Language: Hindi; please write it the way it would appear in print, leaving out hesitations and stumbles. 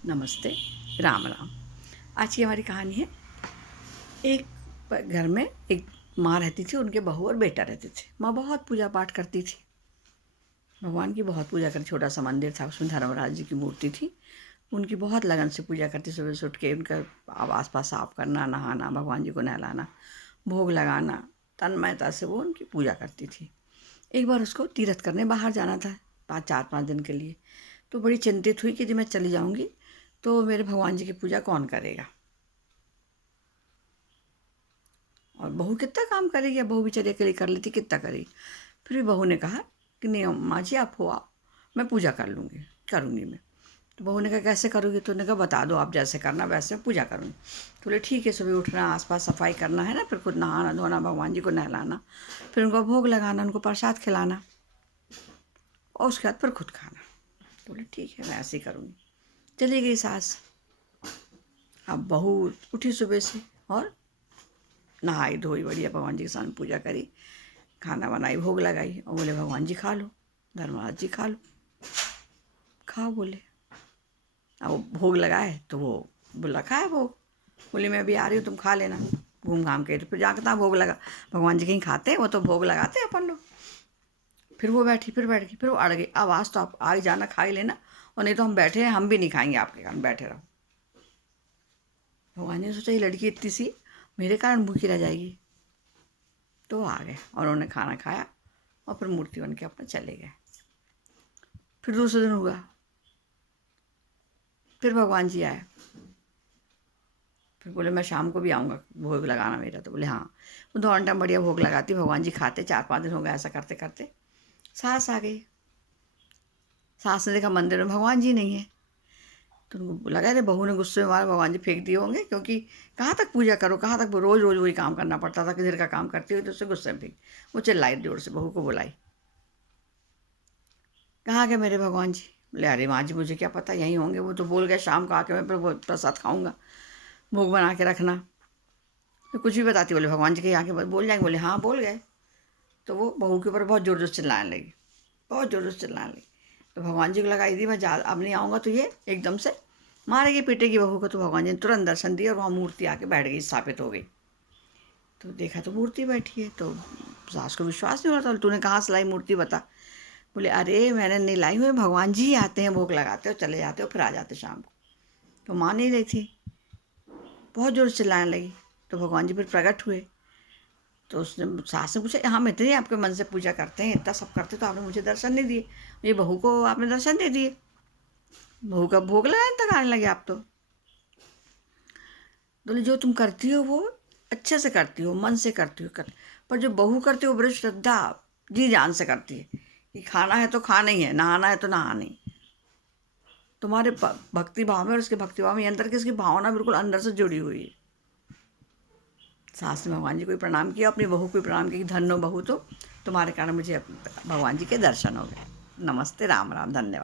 नमस्ते, राम राम। आज की हमारी कहानी है। एक घर में एक माँ रहती थी, उनके बहू और बेटा रहते थे। माँ बहुत पूजा पाठ करती थी, भगवान की बहुत पूजा करती। छोटा सा मंदिर था, उसमें धर्मराज जी की मूर्ति थी। उनकी बहुत लगन से पूजा करती। सुबह से उठ के उनका आस पास साफ करना, नहाना, भगवान जी को नहलाना, भोग लगाना, तन्मयता से वो उनकी पूजा करती थी। एक बार उसको तीर्थ करने बाहर जाना था, 4-5 दिन के लिए। तो बड़ी चिंतित हुई कि जब मैं चली जाऊंगी तो मेरे भगवान जी की पूजा कौन करेगा, और बहू कितना काम करेगी। बहू बेचारी अकेली कर लेती, कितना करेगी। फिर भी बहू ने कहा कि नहीं माँ जी, आप हो आओ, मैं पूजा करूँगी मैं। तो बहू ने कहा कैसे करोगी? तो उन्होंने कहा बता दो, आप जैसे करना वैसे मैं पूजा करूँगी। तो बोले ठीक है। सुबह उठना, आसपास सफाई करना है ना, फिर खुद नहाना धोना, भगवान जी को नहलाना, फिर उनको भोग लगाना, उनको प्रसाद खिलाना, और उसके बाद फिर खुद खाना। तो बोले ठीक है, मैं ऐसे ही करूँगी। चली गई सास। अब बहू उठी सुबह से और नहाई धोई, बढ़िया भगवान जी के सामने पूजा करी, खाना बनाई, भोग लगाई, और बोले भगवान जी खा लो, धर्मराज जी खा लो। खाओ बोले। अब वो भोग लगाए तो वो बोला खाए भोग। बोले मैं अभी आ रही हूँ, तुम खा लेना घूम घाम के। तो फिर जाकर तहाँ भोग लगा। भगवान जी कहीं खाते हैं, वो तो भोग लगाते हैं अपन लोग। फिर वो बैठी, फिर बैठ गई, फिर वो अड़ गई। अब आज तो आप आ ही जाना, खा ही लेना, और नहीं तो हम बैठे हैं, हम भी नहीं खाएंगे आपके कारण, बैठे रहो। भगवान जी ने सोचा ये लड़की इतनी सी मेरे कारण भूखी रह जाएगी। तो आ गए और उन्होंने खाना खाया और फिर मूर्ति बन के अपने चले गए। फिर दूसरे दिन हुआ, फिर भगवान जी आए। फिर बोले मैं शाम को भी आऊँगा, भोग लगाना मेरा। तो बोले हाँ। वो दो घंटा बढ़िया भोग लगाती, भगवान जी खाते। 4-5 दिन हो गए ऐसा करते करते। सास आ गई। सास ने देखा मंदिर में भगवान जी नहीं है। तो उनको लगा अरे बहू ने गुस्से में मारा, भगवान जी फेंक दिए होंगे, क्योंकि कहाँ तक पूजा करो, कहाँ तक रोज़ रोज़ वही काम करना पड़ता था। किधर का काम करती हुई, तो उससे गुस्से में फेंक। वो चिल्लाई जोर से, बहू को बुलाई, कहाँ गए मेरे भगवान जी? बोले अरे माँ जी मुझे क्या पता, यहीं होंगे, वो तो बोल गए शाम को आके मैं फिर प्रसाद खाऊंगा, भोग बना के रखना। तो कुछ भी बताती, बोले भगवान जी के आके बोल जाएंगे। बोले हाँ बोल गए। तो वो बहू के ऊपर बहुत ज़ोर जोर से चिल्लाने लगी, बहुत ज़ोर से चिल्लाने लगी। तो भगवान जी को लगाई थी मैं जा अब नहीं आऊँगा तो ये एकदम से मारेगी पीटेगी बहू को। तो भगवान जी ने तुरंत दर्शन दिया और वहाँ मूर्ति आके बैठ गई, स्थापित हो गई। तो देखा तो मूर्ति बैठी है। तो सास को विश्वास नहीं हो रहा था। तूने कहाँ से लाई मूर्ति बता? बोले अरे मैंने नहीं लाई हुई, भगवान जी आते हैं, भोग लगाते हो, चले जाते हो, फिर आ जाते शाम को। तो मान नहीं रही थी, बहुत जोर से चिल्लाने लगी। तो भगवान जी फिर प्रकट हुए। तो उसने सास से पूछा हम इतने आपके मन से पूजा करते हैं, इतना सब करते, तो आपने मुझे दर्शन नहीं दिए, ये बहू को आपने दर्शन दे दिए, बहू का भोग लगाने तक आने लगे आप। तो बोले जो तुम करती हो वो अच्छे से करती हो, मन से करती हो, पर जो बहू करती हो बड़ी श्रद्धा जी जान से करती है कि खाना है तो खाना ही है, नहाना है तो नहाना ही। तुम्हारे भक्ति भाव में और उसके भक्ति भाव में अंदर की इसकी भावना बिल्कुल अंदर से जुड़ी हुई है। सास ने भगवान जी को प्रणाम किया, अपनी बहू को प्रणाम किया कि धन्य बहू, तो तुम्हारे कारण मुझे भगवान जी के दर्शन हो गए। नमस्ते, राम राम, धन्यवाद।